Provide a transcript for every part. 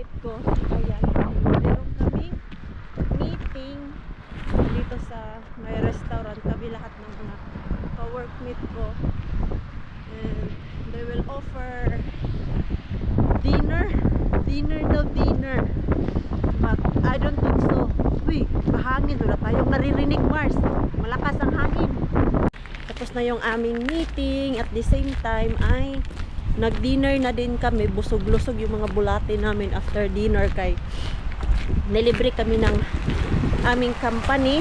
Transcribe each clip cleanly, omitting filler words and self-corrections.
ka-workmate ko. Ayan, meron kaming meeting dito sa may restaurant. Kami lahat ng mga ka-workmate ko. And they will offer dinner. Dinner. But I don't think so. Uy, mahangin. Wala tayong naririnig, Mars. Malakas ang hangin. Tapos na yung aming meeting. At the same time ay nag-dinner na din kami. Busog-lusog yung mga bulate namin after dinner. Nilibre kami ng aming company.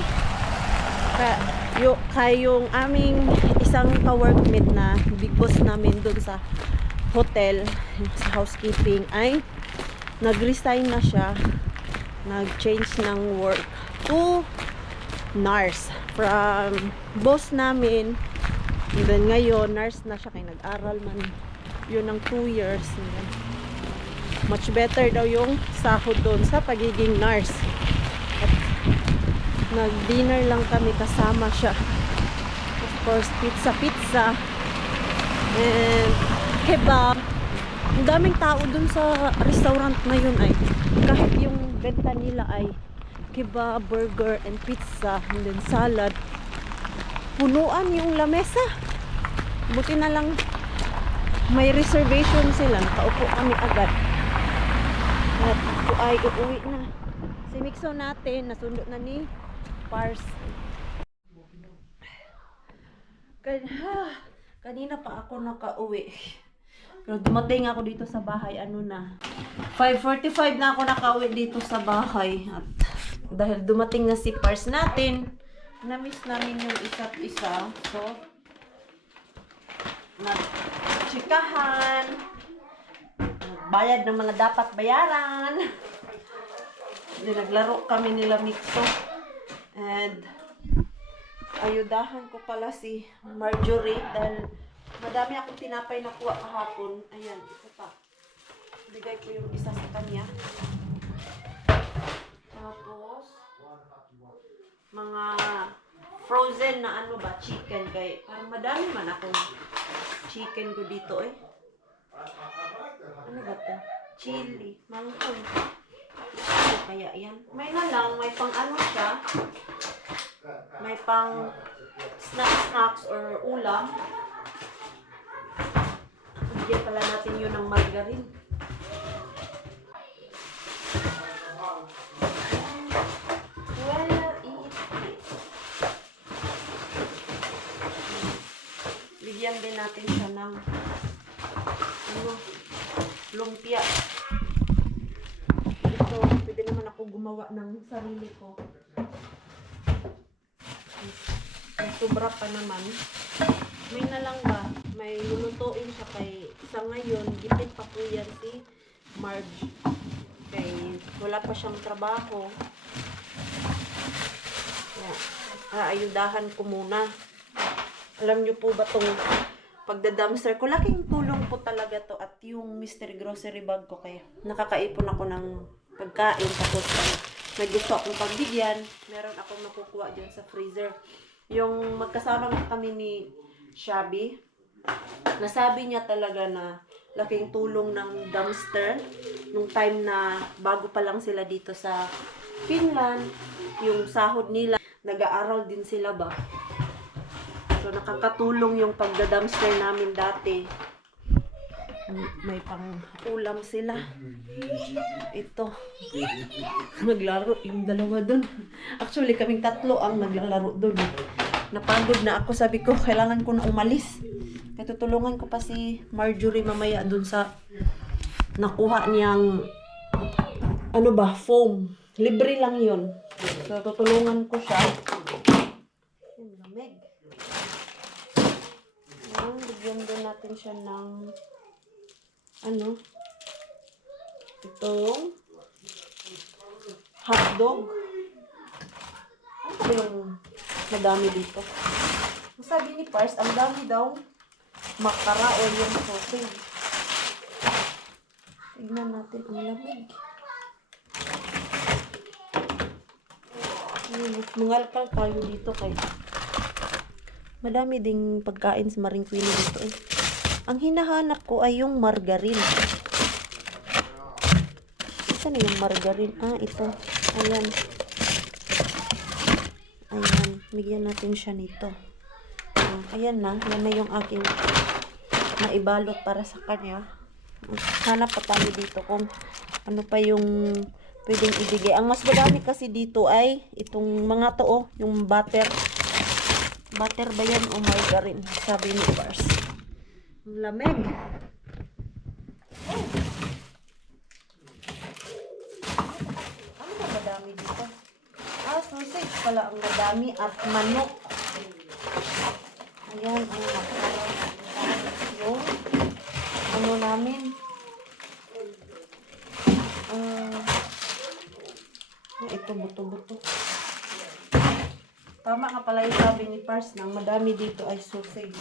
Kay yung aming isang ka-workmate na big boss namin dun sa hotel, sa housekeeping, ay nag-resign na siya. Nag-change ng work to nurse. From boss namin, and then ngayon nurse na siya, kaya nag-aral man yun ng 2 years. Much better daw yung sahod doon sa pagiging nurse. At nag-dinner lang kami kasama siya. Of course, pizza and kebab. Ang daming tao dun sa restaurant na yun ay kahit yung benta nila ay kebab, burger, and pizza, and then salad. Punuan yung lamesa. Buti na lang may reservation sila. Nakaupo kami agad. At ako ay uuwi na. Si Mixo natin, nasundo na ni Pars. Kanina pa ako nakauwi. Pero dumating ako dito sa bahay, 5:45 na ako nakauwi dito sa bahay. At dahil dumating na si Pars natin, na-miss namin yung isa't isa. So, nag-chikahan, bayad ng mga dapat bayaran. Naglaro kami nila Mixo. And ayudahan ko pala si Marjorie dahil madami akong tinapay na kuha kahapon. Ayan, isa pa. Bigay ko yung isa sa kanya. Tapos mga frozen na chicken. Kaya parang madami man akong chicken ko dito eh. Ano ba ito? Chili, mangkong. Ano kaya yan? May na lang, may pang siya. May pang snacks or ulam. Bigyan pala natin yun ng margarine. Where is it? Bigyan din natin siya ng lumpia. Ito, pwede naman ako gumawa ng sarili ko. Sobra pa naman. May na lang ba? May lulutuin siya kay sa ngayon. Gipit pa po yan si Marge. Kay wala pa siyang trabaho. Ayudahan ko muna. Alam niyo po ba itong pagda-dumpster ko? Laking tulong po talaga to. At yung mystery grocery bag ko, kaya nakakaipon ako ng pagkain. Tapos may gusto akong pagbigyan, meron akong nakukuha dyan sa freezer. Yung magkasama kami ni Shabby, nasabi niya talaga na laking tulong ng dumpster nung time na bago pa lang sila dito sa Finland. Yung sahod nila, nag-aaral din sila ba? So nakakatulong yung pagda-dumpster namin dati. May pang ulam sila. Ito. Naglaro yung dalawa dun. Actually, kaming tatlo ang naglalaro dun. Napagod na ako. Sabi ko, kailangan ko na umalis. Kaya tutulungan ko pa si Marjorie mamaya dun sa nakuha niyang foam. Libre lang yun. So, tutulungan ko siya. Yung lamig. Bigyan din natin siya ng itong hotdog. Ano ba yung madami dito? Sabi ni Pars, ang dami daw makara o yung sausage. Tignan natin ang lamig. Mangalkal tayo dito kay madami ding pagkain sa Maring Queenie dito eh. Ang hinahanap ko ay yung margarine. Nasaan na yung margarine? Ah, ito. Ayan. Ayan. Bigyan natin siya nito. Ayan na. Yan na yung aking naibalot para sa kanya. Hanap pa tayo dito kung ano pa yung pwedeng ibigay. Ang mas madami kasi dito ay itong mga to, oh, yung butter. Butter ba yan o margarine? Sabi ni Bars. Ang lamig. Ano ba madami dito? Ah, sausage pala ang madami at manok. Ayan ang makaroon. Yung ano namin. Ito buto-buto. Tama ka pala yung sabi ni Pars na madami dito ay sausage.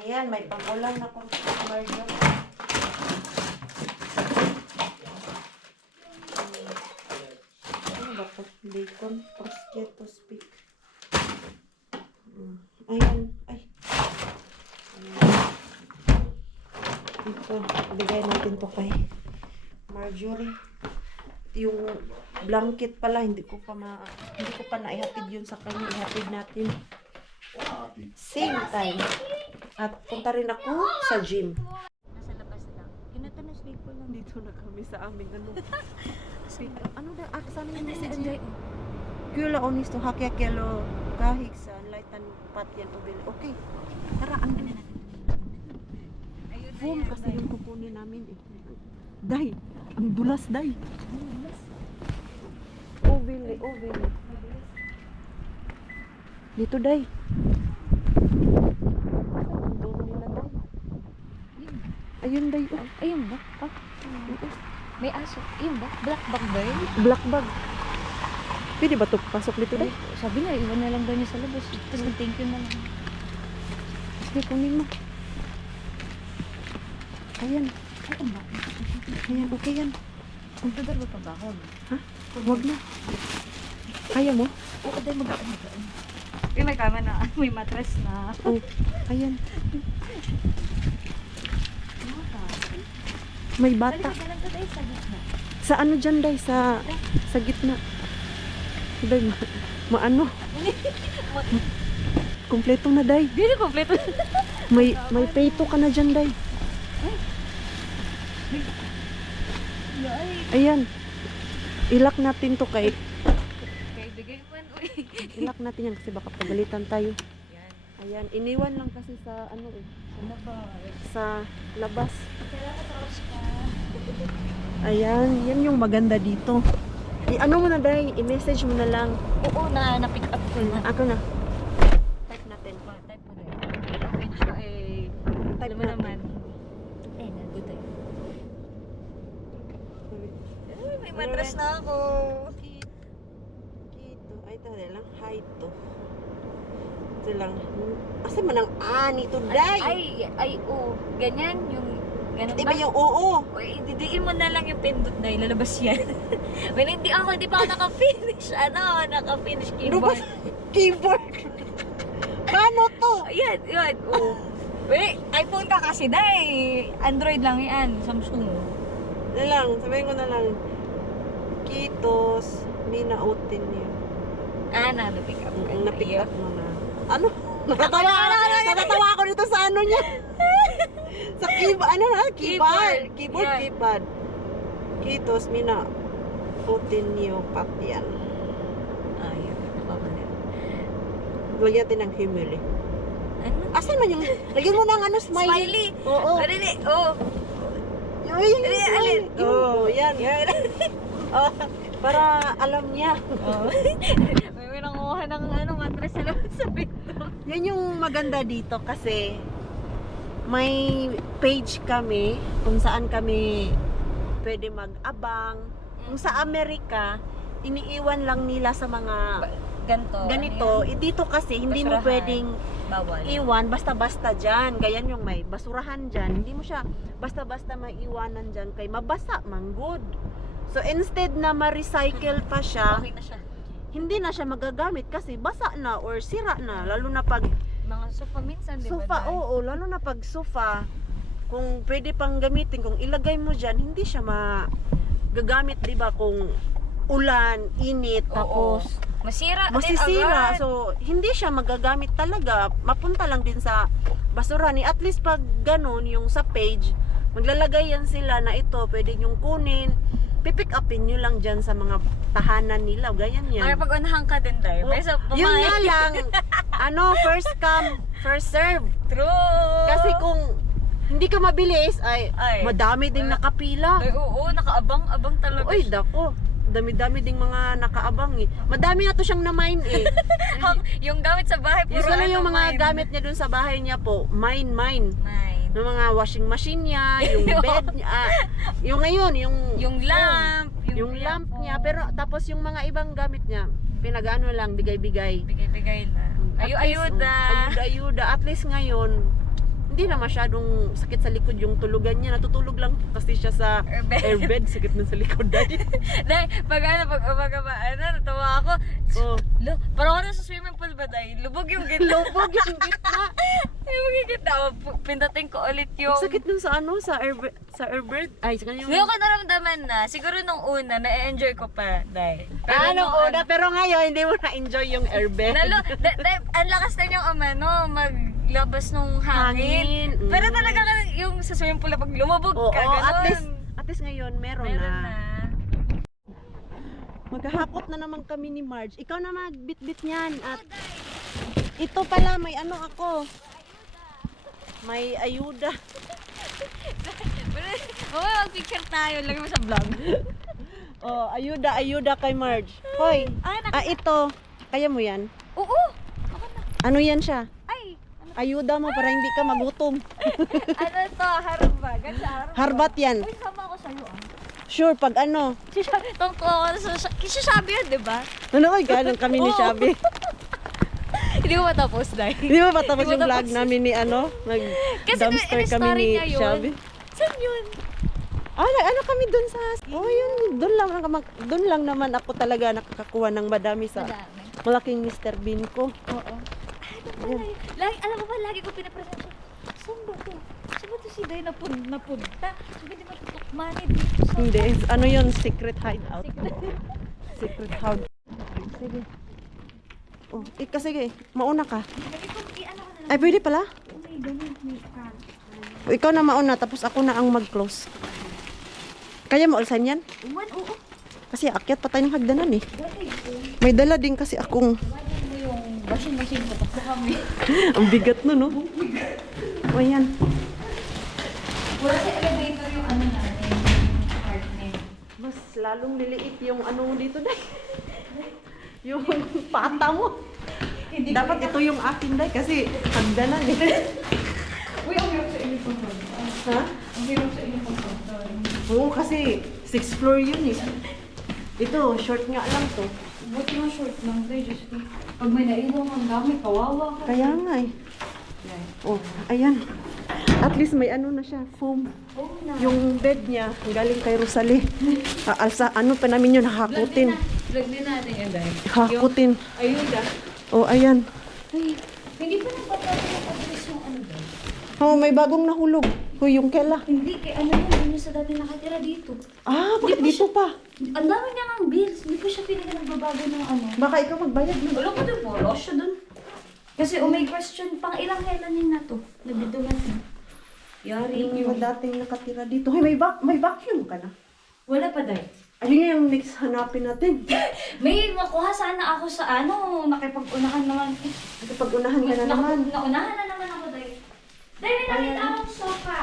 Ayan, may pangulang na kung margarine. Ano ba ito? Bacon, prosciutto stick. Ayan, ay. Ito, bigay natin to kay Marjorie. Yung blanket pala, hindi ko pa naihatid yun sa kanya. Ihatid natin. Same time. At punta rin ako sa gym. Nasa labas lang. Kinatanas ko lang dito na kami sa aming ano. Ano na, sana yung message niya. Kula onisto hakya kelo kahig sa laitan patyan ubil. Okay. Tara, ang foam kasi yung kukunin namin eh. Day, ang dulas day. Ubil. Dito day. Doon nila day. Ayun day. Oh. Ayun ba? Ah, may aso. Ayun ba? Black bag ba yun? Black bag. Pwede ba ito pasok dito day? Sabi na, iwan na lang daw niya sa labas. Tapos thank you na lang. Sige, kunin mo. Ayan. Ayan, okay yan. Ang tagal ba pabahon? Ha? Huwag na. Kaya mo? Oo, dahil mag-aan. May kama na, may mattress na. Oh, ayan. May bata. Sa ano dyan, day? Sa gitna. Day, maano? Kompleto na, day. Hindi kompleto. May peito ka na dyan, day. Ayan. Ilak natin to kay... Kaya bigay man, uy. Ilak natin yan kasi baka pagalitan tayo. Yan. Ayan. Iniwan lang kasi sa ano eh. Ano ba? Sa labas. Kailangan tapos ka. Ayan. Yan yung maganda dito. Ano mo na, day? I-message mo na lang. Oo, na-pick up ko na. Ako na. Type natin. Type mo na yun. Okay siya eh. Type Alam mo natin. naman. Eh, nandun tayo. Ay, may matras na ako. Kito. Ay, ito lang. Hi to. Ito lang. Asa man ang ani to, day? Ay, oo. Ganyan, yung ganun Di ba yung oo? Uy, didiin mo na lang yung pindot na lalabas yan. Well, hindi pa ako naka-finish. Naka-finish keyboard. Keyboard. Paano to? Ayan, yun. Oo. Wait, iPhone ka kasi, day. Android lang yan. Samsung. Na lang, sabihin ko na lang. Kitos, minautin niyo. Na-pick up ka. Na-pick up mo na. Ano? Natatawa ako dito sa ano niya. Sa keyboard, ano na? Keyboard. Yeah. Keyboard. Kitos, minautin niyo patyan. Ayun, nakakalit. Lagyan natin ng humili. Ano? Asan man yung, lagyan mo ng ano, smiley. Smiley. Oo. Alin, oo. Yung Alin? Oo, yan. Oh, para alam niya. Oo. May nanguha ng mattress sa labas sa pinto. Yan yung maganda dito kasi may page kami kung saan kami pwede mag-abang. Kung sa Amerika, iniiwan lang nila sa mga ganito. Dito kasi hindi mo Basurahan. pwedeng Bawal. iwan basta-basta dyan. Ganyan yung may basurahan dyan. Hindi mo siya basta-basta maiwanan dyan kay mabasa, manggod. So instead na ma-recycle pa siya, Okay na siya. hindi na siya magagamit kasi basa na or sira na. Lalo na pag Mga sofa minsan, di ba? sofa, Day? oo, lalo na pag sofa, kung pwede pang gamitin, kung ilagay mo dyan, hindi siya magagamit, di ba? Kung ulan, init, Oo. tapos Masira din masisira. agad. So, hindi siya magagamit talaga. Mapunta lang din sa basura ni. At least pag ganun, yung sa page, maglalagay yan sila na ito, pwede nyong kunin. Pipick upin nyo lang dyan sa mga tahanan nila. Ganyan yan. Makipag-unahan ka din tayo. Oh, May sa yun nga lang, first come, first serve. True. Kasi kung hindi ka mabilis, ay madami ding nakapila. Ay, oo, nakaabang-abang talaga. Uy, dako. Dami-dami ding mga nakaabang eh. Madami na to siyang na-mine eh. Yung gamit sa bahay, puro Usually yung mga mine. gamit niya dun sa bahay niya po, mine. Mine. Yung mga washing machine niya, yung bed niya, yung ngayon, Yung lamp. yung lamp niya. Pero tapos yung mga ibang gamit niya, pinag-ano lang, bigay-bigay. Bigay-bigay na. Ayuda. Ayuda. At least ngayon, hindi na masyadong sakit sa likod yung tulugan niya. Natutulog lang kasi siya sa airbed. Sakit na sa likod dahil. Dahil, pag natawa ako. Oh. Parang ako sa swimming pool ba dahil? Lubog yung gitna. Lubog yung gitna. Lubog yung gitna. Pindating ko ulit yung... Sakit nun sa airbed. Ay, sa kanya yung... Hindi ko naramdaman na. Siguro nung una, na-enjoy ko pa dahil. Ano, pero ngayon, hindi mo na-enjoy yung airbed. Ang lakas na yung maglabas nung hangin. Pero talaga yung sa swimming pool na pag lumubog Oo, ka, ganun. at least ngayon, meron na. Maghahakot na naman kami ni Marge. Ikaw na magbitbit niyan. At ito pala, may ano ako. May ayuda. Mamaya mag-picture tayo. Lagay mo sa vlog. Oh, ayuda kay Marge. Hoy, ito. Kaya mo yan? Oo! Ano yan siya? Ay! Ayuda mo para hindi ka magutom. Ano to? Harba. Ganda. Harbat yan. Uy, sama ako sa'yo ah. Sure, pag ano. Tungko ako sa... Kasi sabi yun, di ba? Ano ay ganon kami ni Oo. Shabby. Hindi mo matapos dahil. Hindi ba matapos Hindi yung mo vlog tapos. namin ni Kasi nag-dumpster kami story ni niya yun. Shabby. Saan yun? Ano kami dun sa... Oh, yun. Doon lang naman ako talaga nakakakuha ng madami sa Madami. malaking Mr. Bean ko. Oo. Lagi, alam mo ba, lagi ko pinapresent siya. Saan ba to? Saan ba to si Day napunta? Sabi di matutukmani dito sa... Hindi. Ano yun? Secret hideout. Secret hideout. Sige. Oh, sige. Mauna ka. Lagi ko, ano ka na lang. Ay, pwede pala? May ganun, may kan. O, ikaw na mauna, tapos ako na ang mag-close. Kaya mo ulsan yan? Oo. Kasi akyat pa tayo ng hagdanan eh. Dati ko. May dala din kasi akong... Iwanan mo yung washing machine ko. Takbo kami. Ang bigat no, no? O, yan. Wala sa elevator yung ano natin. Apartment. Mas lalong liliit yung ano dito dahil. Yung pata mo. Dapat ito yung akin dahil kasi hagdanan eh. Uy, ang hirap sa inyo pang Ha? Ang hirap sa inyo pang Oo, kasi 6th floor yun eh. Ito, short nga lang to. Ba't nga short lang tayo? Diyos ko. Pag may naiwan ang dami, kawawa ka. Kaya nga eh. Oh, ayan. At least may ano na siya, foam. Oo na. Yung bed niya, galing kay Rosalie. Ano pa namin yun, hakutin. Vlog din natin yan dahil. Hakutin. Ayuda. Oh, ayan. Ay, hindi pa nagpapalo yung address yung ano ba? Oh, may bagong nahulog. Hoy, yung kela. Hindi, kay ano yun, yun sa dati nakatira dito. Ah, bakit dito pa? Ang dami niya ng bills, hindi pa siya pinag nagbabago ng ano. Baka ikaw magbayad mo. Wala ko doon, wala siya doon. Kasi may question, pang ilang kailan yun na to? Nagditulan na. Yari Yung yun. dating nakatira dito. Hoy, may vacuum ka na. Wala pa dahil. Ayun nga yung next hanapin natin. May makuha sana ako sa ano, nakipag-unahan naman. Pag-unahan ka na naman. Naunahan na naman ako dahil. Dahil may nakita akong sofa.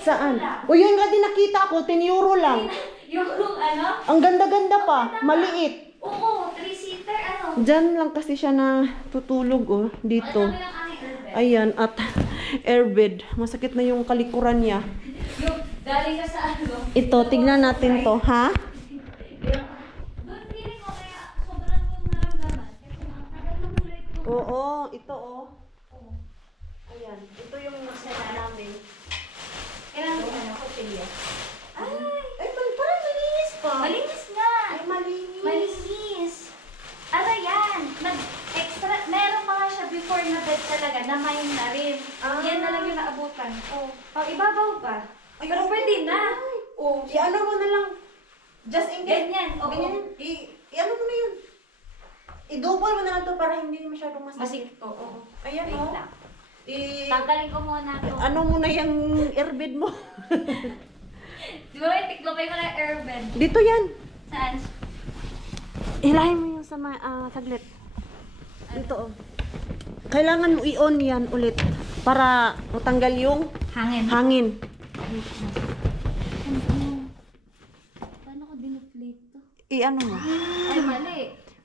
Saan? O yun nga din nakita ko, 10 euro lang. Yung ano? Ang ganda-ganda pa, maliit. Oo, 3-seater ano. Diyan lang kasi siya na tutulog oh, dito. Ano yung aming airbed? Ayan, at airbed. Masakit na yung kalikuran niya. Yung galing ka sa ano. Ito, tignan natin to, ha? Doon feeling ko kaya sobrang yung naramdaman. Kasi ang tagal ng ulit ko. Oo, ito oh. Ayan, ito yung nasala namin. Kailangan ko ano, kotilya. Ay, parang malinis pa. Malinis nga. Ay, malinis. Malinis. Ano yan? Nag-extra, meron pa nga siya before na bed talaga, na mine na rin. Ah. Yan na lang yung naabutan ko. Pag ibaba pa. Ay, Pero okay. pwede na. Oh, i-ano mo na lang. Just in case. Ganyan, oo. Ganyan. I-ano mo na yun. I-double mo na lang to para hindi masyadong masakit. Oo. Ayan, Wait oh. lang. Tanggalin ko muna ito. Ano mo na yung airbed mo? Di ba may tiklopay ko na yung airbed? Dito yan. Saan? Hilahin mo yung saglit. Dito, oh. Kailangan mo i-on yan ulit para matanggal yung Hangin. hangin. Paano ko dinuflate to? I-ano mo. Ay, mali.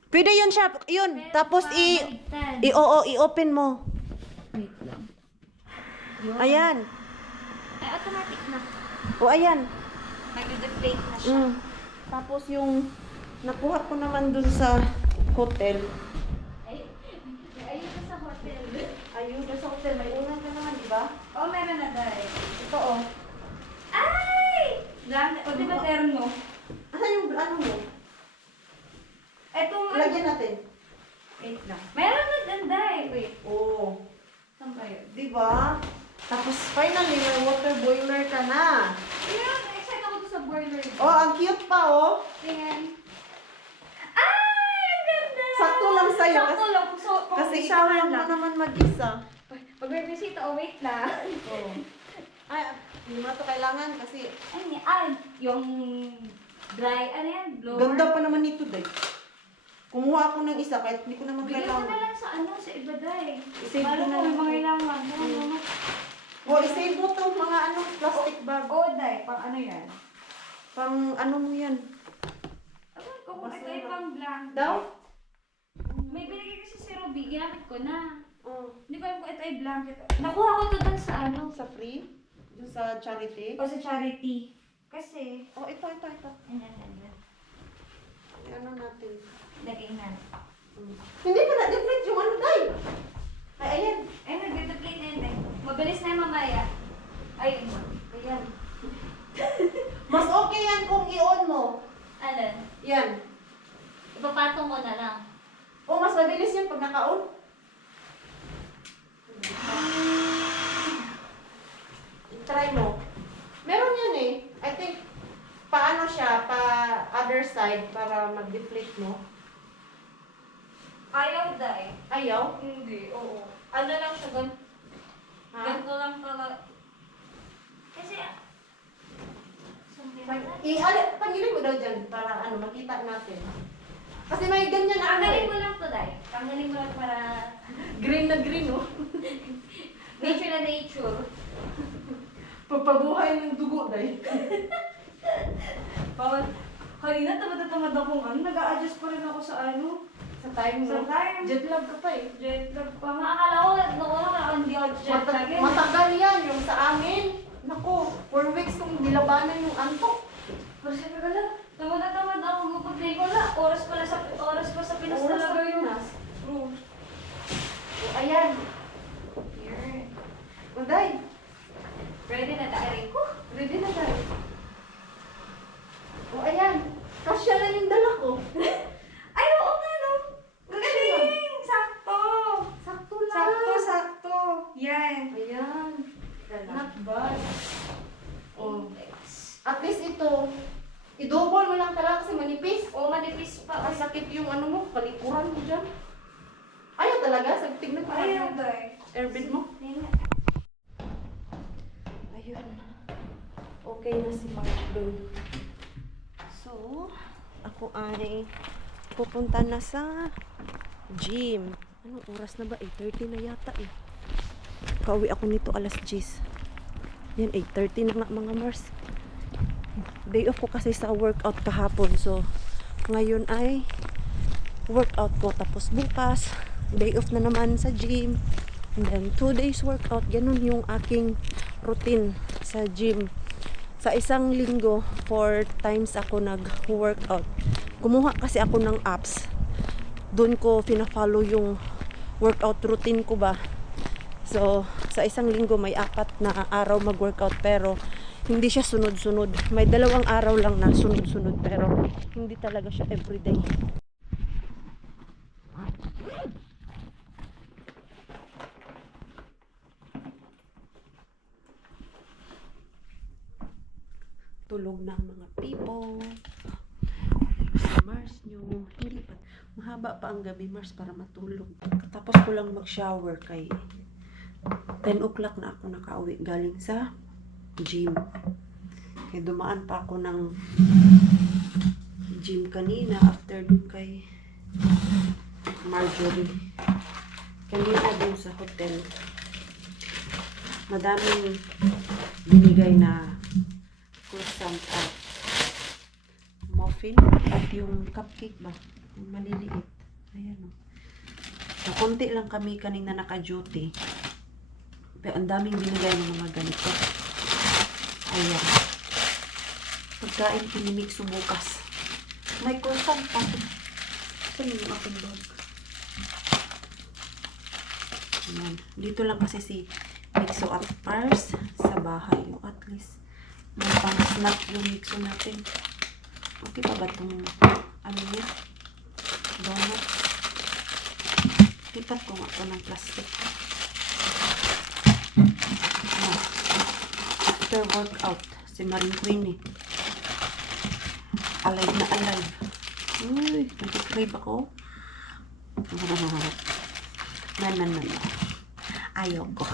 Pwede yun siya. Yun. Pero Tapos baligtad. i-open mo. Wait lang. Yun. Ayan. Ay, automatic na. O, ayan. Nag-deflate na siya. Tapos yung nakuha ko naman dun sa hotel. Ay, ayun na sa hotel. Ayun, dun sa hotel. May unan ka naman, di ba? Oh, meron na dahil. Ito, oh. Ay! O, di ba terno? Ano yung ano mo? Etong Lagyan natin. Wait lang. Meron na ganda eh. Wait. Oo. Saan ba yun? Di ba? Tapos finally, may water boiler ka na. Ayan, excited ako doon sa boiler. Oh, ang cute pa, oh. Tingnan. Ay, ang ganda! Sakto lang sa'yo, Sakto lang. So, Kasi ikaw lang mo naman mag-isa. Pag may bisita, oh, wait lang. Oo. Ay, hindi mo ito kailangan kasi Ano yan? Ay, yung dry, ano yan? Blower? ganda pa naman nito, day. Kumuha ako ng isa kahit hindi ko naman Bigyan mo na kailangan. lang sa ano, sa iba dahil. I-save ko Paano na mo lang. mga kailangan? O, isave mo to mga plastic bag. Oo, dahil. Pang ano yan? Pang ano mo yan. Ewan ko kung ito ay pang blanket. Daw? May binigay kasi si Ruby, ginamit ko na. Oh. Hindi ko alam kung ito ay blanket. Nakuha ko to dun sa ano. Sa free? Doon sa charity? O sa charity. Kasi, Oh, ito. ayan. Ano natin? Lagay na. Hindi pa na-deflate yung ano, day. Ay, ayan. Ay, nag-deplate na yun. Mabilis na yung mamaya. Ayun. Ayan. Mas okay yan kung i-on mo. Alan, Yan. ipapatong ko na lang. O, mas mabilis yan pag naka-on. Try mo. Meron yan eh. I think, paano siya, pa other side para mag-deflate mo. Ayaw, Day. Ayaw? Hindi, oo. Ano lang siya, Ha? ganito lang pala. Kasi, Tanggalin mo daw dyan para ano, makita natin. Kasi may ganyan ano tanggalin eh. mo lang to, Day. Tanggalin mo lang para Green na green, oh. nature na nature. Pagpabuhay ng dugo, day. Bawal. Kanina, tamad akong ano, nag-a-adjust pa rin ako sa ano. Sa time mo. Sa time. Jet lag ka pa eh. Jet lag pa. Akala ko, noong una ka hindi ako jet lag eh. Matagal yan, yung sa amin. Naku, 4 weeks kong nilabanan yung antok. Pero sabi ko lang, tamad ako mag-play ko lang. Oras pa sa Pinas Oras talaga sa yun. Pinas. True. O, ayan. Here. O, day. Ready na tayo ko. Ready na tayo. O, ayan. Kasya lang yung dala ko. Ay, oo nga no. Galing! Sakto! Sakto lang. Sakto! Yan. Ayan. Not bad. O, Index. at least ito, i-double mo lang talaga kasi manipis. O, manipis pa. Ang sakit yung ano mo, kalikuran mo dyan. Ayaw talaga, tignan ko Ayaw, yung Day. airbed mo. Ayun. Okay na si Mark doon. So, ako ay pupunta na sa gym. Anong oras na ba? 8:30 na yata eh. Kauwi ako nito alas 10. Yan, 8:30 na nga mga Mars. Day off ko kasi sa workout kahapon. So, ngayon ay workout ko. Tapos bukas, day off na naman sa gym. And then, 2 days workout. Ganun yung aking routine sa gym. Sa isang linggo, 4 times ako nag-workout. Kumuha kasi ako ng apps. Doon ko fina-follow yung workout routine ko ba. So, sa isang linggo may 4 na araw mag-workout pero hindi siya sunod-sunod. May 2 araw lang na sunod-sunod pero hindi talaga siya everyday. Tulog na ang mga people. Si Mars nyo. Hindi pa. Mahaba pa ang gabi, Mars, para matulog. Tapos ko lang mag-shower kay 10 o'clock na ako nakauwi galing sa gym. Kaya dumaan pa ako ng gym kanina after dun kay Marjorie. Kanina dun sa hotel. Madaming binigay na croissant at muffin at yung cupcake ba? Yung maliliit. Ayan o. So, konti lang kami kanina naka-duty. Pero ang daming binigay ng mga ganito. Ayan. Pagkain pinimix bukas. May croissant pa. Saan yung aking bag? Ayan. Dito lang kasi si Mixo at Pars sa bahay. O at least may pang-snack yung Mixo natin. Okay pa ba itong ano niya? Donut. Lipat ko nga ito ng plastic. After workout, si Maring Queenie. Alive na alive. Uy, nag-crave ako. Man. Ayoko.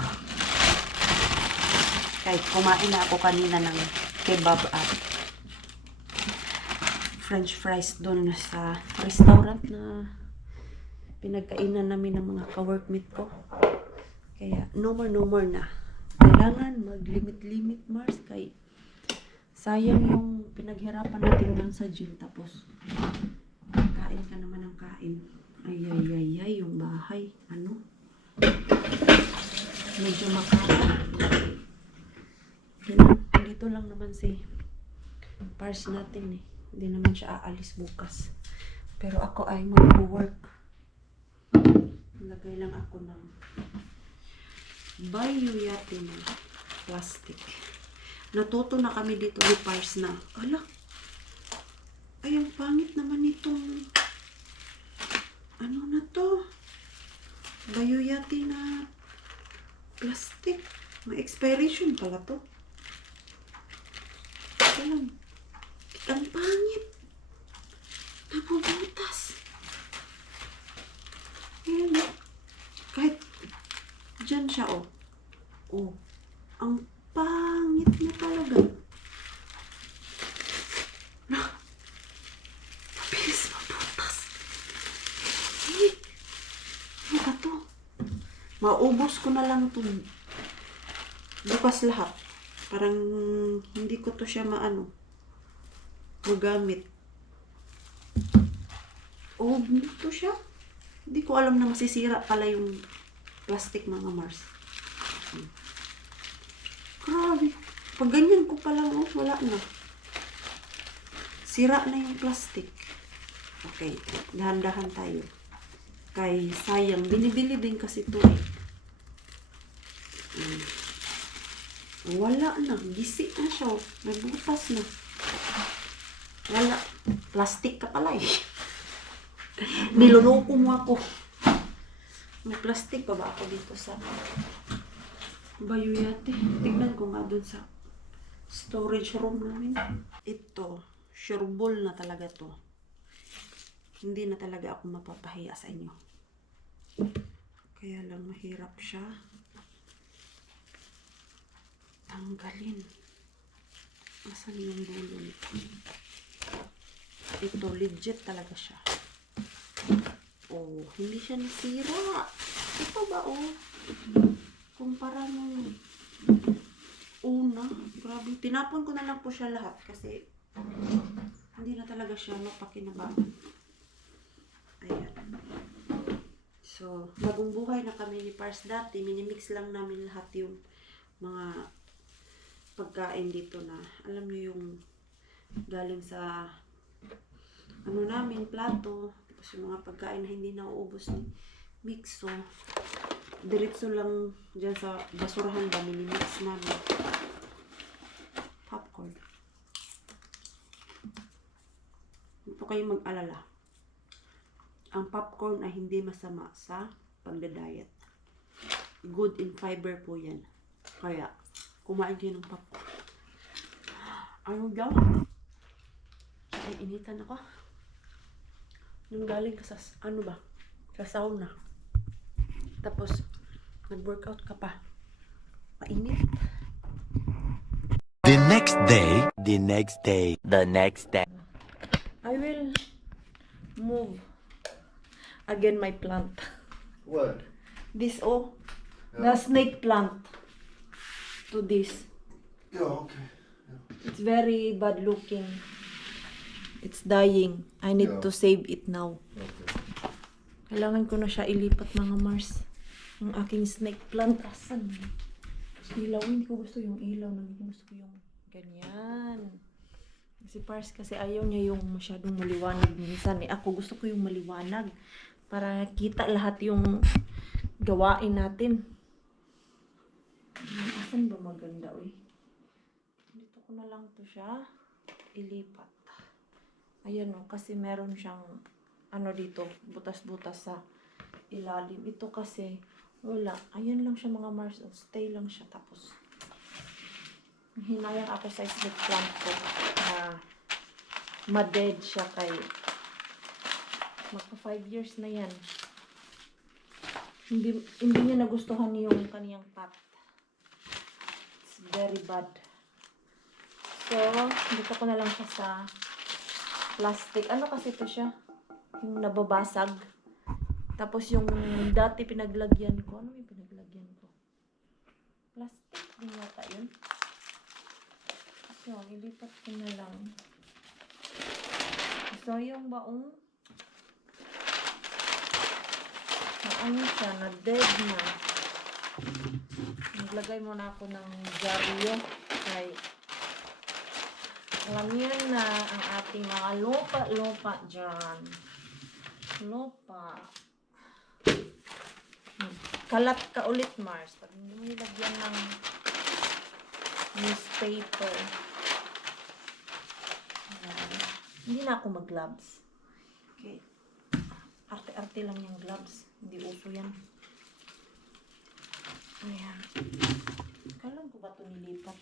Kahit kumain na ako kanina ng kebab at French fries doon sa restaurant na pinagkainan namin ng mga ka-workmate ko. Kaya no more na. Kailangan mag-limit Mars kay sayang yung pinaghirapan natin lang sa gym tapos kain ka naman ng kain. Ay, yung bahay. Ano? Medyo makapal. Dito lang naman si Pars natin eh. Hindi naman siya aalis bukas. Pero ako ay mag-work. Lagay lang ako ng Bayuyate na plastic. Natuto na kami dito ni Pars na, ala, ay ang pangit naman itong ano na to? Bayuyate na plastic. May expiration pala to. Alam, ang pangit. Napubutas. Ayan, kahit dyan siya, oh. Oh, ang pangit na talaga. Mabilis mabutas. Ano ba to? Maubos ko na lang itong bukas lahat. Parang hindi ko to siya magamit. Oh, to siya. Hindi ko alam na masisira pala yung plastic, mga Mars. Grabe. Pag ganyan ko pala, oh, wala na. Sira na yung plastic. Okay, dahan-dahan tayo. Kay sayang, binibili din kasi ito eh. Wala na, gisi na siya. May butas na. Wala. Plastic ka pala eh. Niloloko mo ako. May plastic pa ba ako dito sa Bayuyate? Tignan ko nga dun sa storage room namin. Ito, sureball na talaga to. Hindi na talaga ako mapapahiya sa inyo. Kaya lang mahirap siya tanggalin. Asan yung dulo nito? Ito, legit talaga siya. Oh, hindi siya nasira. Ito ba, oh? Kumpara nung una. Grabe, tinapon ko na lang po siya lahat kasi hindi na talaga siya mapakinabangan. Ayan. So, bagong buhay na kami ni Pars dati. Minimix lang namin lahat yung mga pagkain dito na, alam niyo yung galing sa ano namin, plato. Tapos yung mga pagkain na hindi nauubos ni Mixo. Diretso lang dyan sa basurahan ba, minimix namin. Popcorn. Hindi po kayo mag-alala. Ang popcorn ay hindi masama sa pagda-diet. Good in fiber po yan. Kaya, kumain kayo ng popcorn. Ano daw? Ay, initan ako. Nung galing ka sa, ano ba? Sa sauna. Tapos, nag-workout ka pa. Mainit. The next day, the next day, the next day. I will move again my plant. What? This, oh. The snake plant. To this. Yeah, okay. It's very bad looking. It's dying. I need Yeah. to save it now. Okay. Kailangan ko na siya ilipat mga Mars. Yung aking snake plant. Asan? Ilaw. Hindi ko gusto yung ilaw. Gusto ko yung ganyan. Si Pars kasi ayaw niya yung masyadong maliwanag. Minsan ako gusto ko yung maliwanag. Para kita lahat yung gawain natin. Asan ba maganda, uy? Dito ko na lang to siya ilipat. Ayan o, kasi meron siyang ano dito, butas-butas sa ilalim. Ito kasi, wala. Ayan lang siya mga Mars. Stay lang siya. Tapos, hinayang ako sa snake plant ko na ma-dead siya kay magpa 5 years na yan. Hindi niya nagustuhan yung kaniyang pot. It's very bad. So, dito ko na lang siya sa plastic. Ano kasi ito siya? Yung nababasag. Tapos yung dati pinaglagyan ko. Ano yung pinaglagyan ko? Plastic din yata yun. So, ilipat ko na lang. So, yung baong ano siya, na dead na. Naglagay muna ako ng dyaryo. Kay alam yan na ang ating mga lupa dyan. Lupa. Kalat ka ulit, Mars. Pag hindi mo nilagyan ng newspaper. Hindi na ako mag-gloves. Okay. Arte-arte lang yung gloves. Hindi uso yan. Ayan. Kailan ko ba ito nilipat?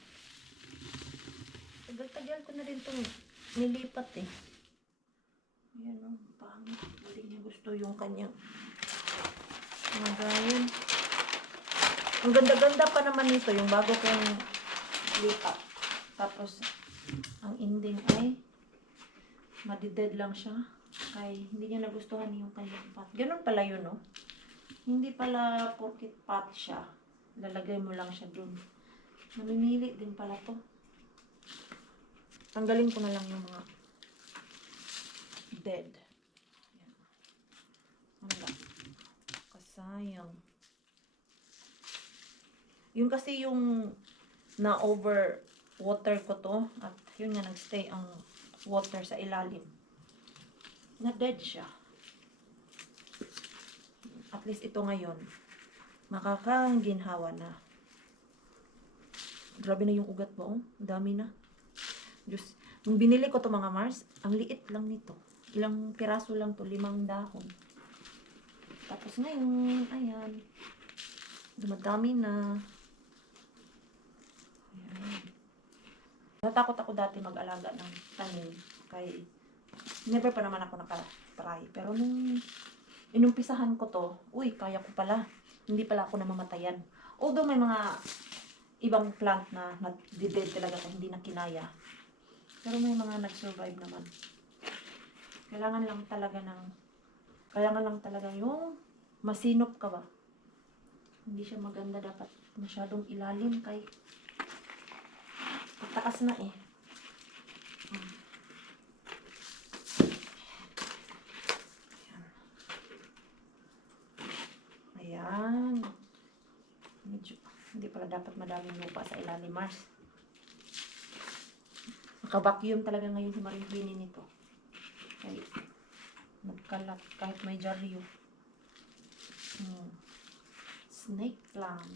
Tagal-tagal ko na rin itong nilipat eh. Ayan o, pangit. Hindi niya gusto yung kanyang magayon. Ang ganda-ganda pa naman nito, yung bago kong lipat. Tapos, ang ending ay madided lang siya. Kay hindi niya nagustuhan yung kanyang pot. Ganun pala yun, no? Hindi pala porkit pot siya. Lalagay mo lang siya dun. Namimili din pala to. Tanggalin ko na lang yung mga dead. Ayan. Wala. Kasayang. Yun kasi yung na-over water ko to. At yun nga, nagstay ang water sa ilalim. Na-dead siya. At least ito ngayon, makakaginhawa na. Grabe na yung ugat mo, oh. Dami na. Diyos. Nung binili ko to mga Mars, ang liit lang nito. Ilang piraso lang to, 5 dahon. Tapos ngayon, ayan. Dumadami na. Ayan. Natakot ako dati mag-alaga ng tanim. Kay never pa naman ako nakatry. Pero nung inumpisahan ko to, uy, kaya ko pala. Hindi pala ako namamatayan. Although may mga ibang plant na nag-dead talaga na hindi na kinaya. Pero may mga nag-survive naman. Kailangan lang talaga yung masinop ka ba. Hindi siya maganda, dapat masyadong ilalim kay pagtakas na eh. Ayan. Medyo, hindi pala dapat madaming lupa sa ilalim, Mars. Naka-vacuum talaga ngayon si Maring Queenie nito. Kaya, nagkalat kahit may dyaryo. Snake plant.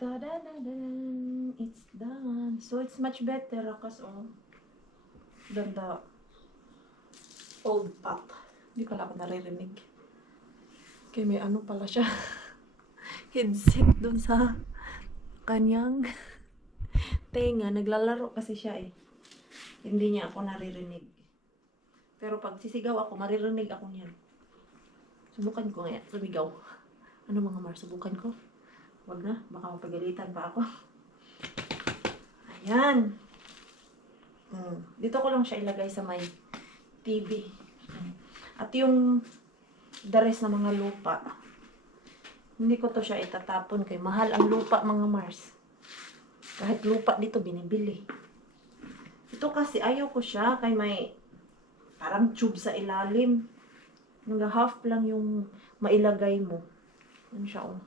Ta-da-da-dan! It's done. So, it's much better, Rakas, than the old pot. Hindi pala ako naririnig. Kaya may ano pala siya. headset dun sa kanyang tenga. Naglalaro kasi siya eh. Hindi niya ako naririnig. Pero pag sisigaw ako, maririnig ako niyan. Subukan ko nga, sumigaw. Ano mga Mar, subukan ko. Wag na, baka mapagalitan pa ako. Ayan. Dito ko lang siya ilagay sa may TV. At yung the rest na mga lupa, hindi ko to siya itatapon kay mahal ang lupa mga Mars. Kahit lupa dito binibili. Ito kasi ayaw ko siya kay may parang tube sa ilalim. Hanggang half lang yung mailagay mo. Ano siya oh.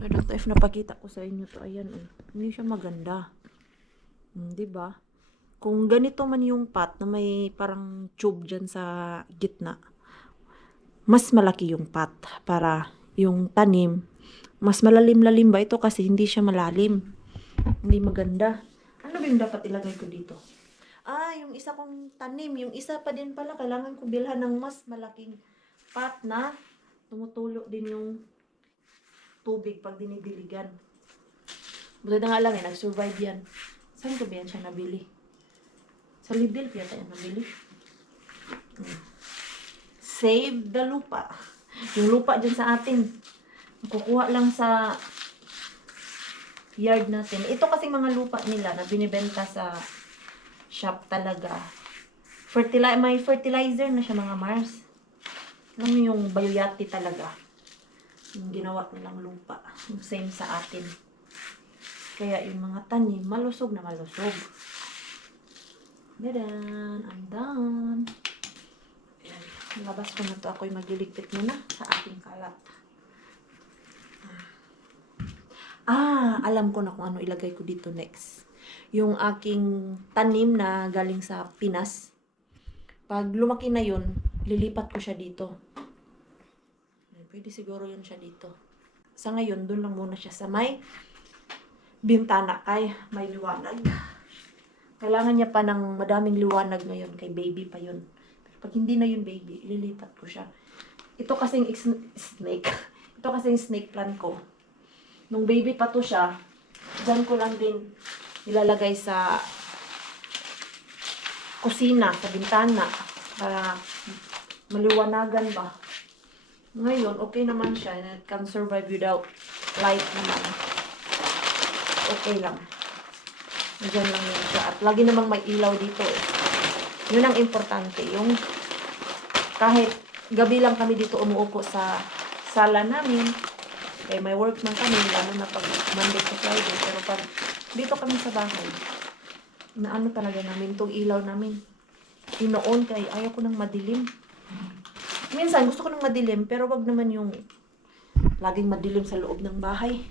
I don't know if napakita ko sa inyo to. Ayan oh. Hindi siya maganda. Diba? Kung ganito man yung pot na may parang tube dyan sa gitna, mas malaki yung pot para yung tanim. Mas malalim-lalim ba ito kasi hindi siya malalim. Hindi maganda. Ano ba yung dapat ilagay ko dito? Yung isa kong tanim. Yung isa pa din pala, kailangan ko bilhan ng mas malaking pot na tumutulo din yung tubig pag dinidiligan. Buti na nga lang eh, nag-survive yan. Saan ko ba yan siya nabili? Sa Lidl, kaya tayo nabili. Save the lupa. Yung lupa dyan sa atin. Kukuha lang sa yard natin. Ito kasi mga lupa nila na binibenta sa shop talaga. May fertilizer na siya mga Mars. Alam mo yung bayuyati talaga. Yung ginawa nilang lupa. Yung same sa atin. Kaya yung mga tanim, malusog na malusog. Dadan! I'm done! Ayan. Labas ko na to. Ako'y magliligpit muna sa aking kalat. Alam ko na kung ano ilagay ko dito next. Yung aking tanim na galing sa Pinas. Pag lumaki na yun, lilipat ko siya dito. Pwede siguro yun siya dito. Sa ngayon, dun lang muna siya sa may bintana kay may liwanag. Kailangan niya pa ng madaming liwanag ngayon kay baby pa yun. Pero pag hindi na yun baby, ililipat ko siya. Ito kasing snake. Ito kasing snake plant ko. Nung baby pa to siya, dyan ko lang din ilalagay sa kusina, sa bintana para maliwanagan ba. Ngayon, okay naman siya. And it can survive without light naman. Okay lang. Diyan lang yun siya. At lagi namang may ilaw dito eh. Yun ang importante. Yung kahit gabi lang kami dito umuupo sa sala namin. Kaya may work man kami. Lalo na pag Monday to Friday. Pero pag dito kami sa bahay, inaano talaga namin itong ilaw namin. Inoon kaya ayaw ko ng madilim. Minsan, gusto ko ng madilim, pero wag naman yung laging madilim sa loob ng bahay.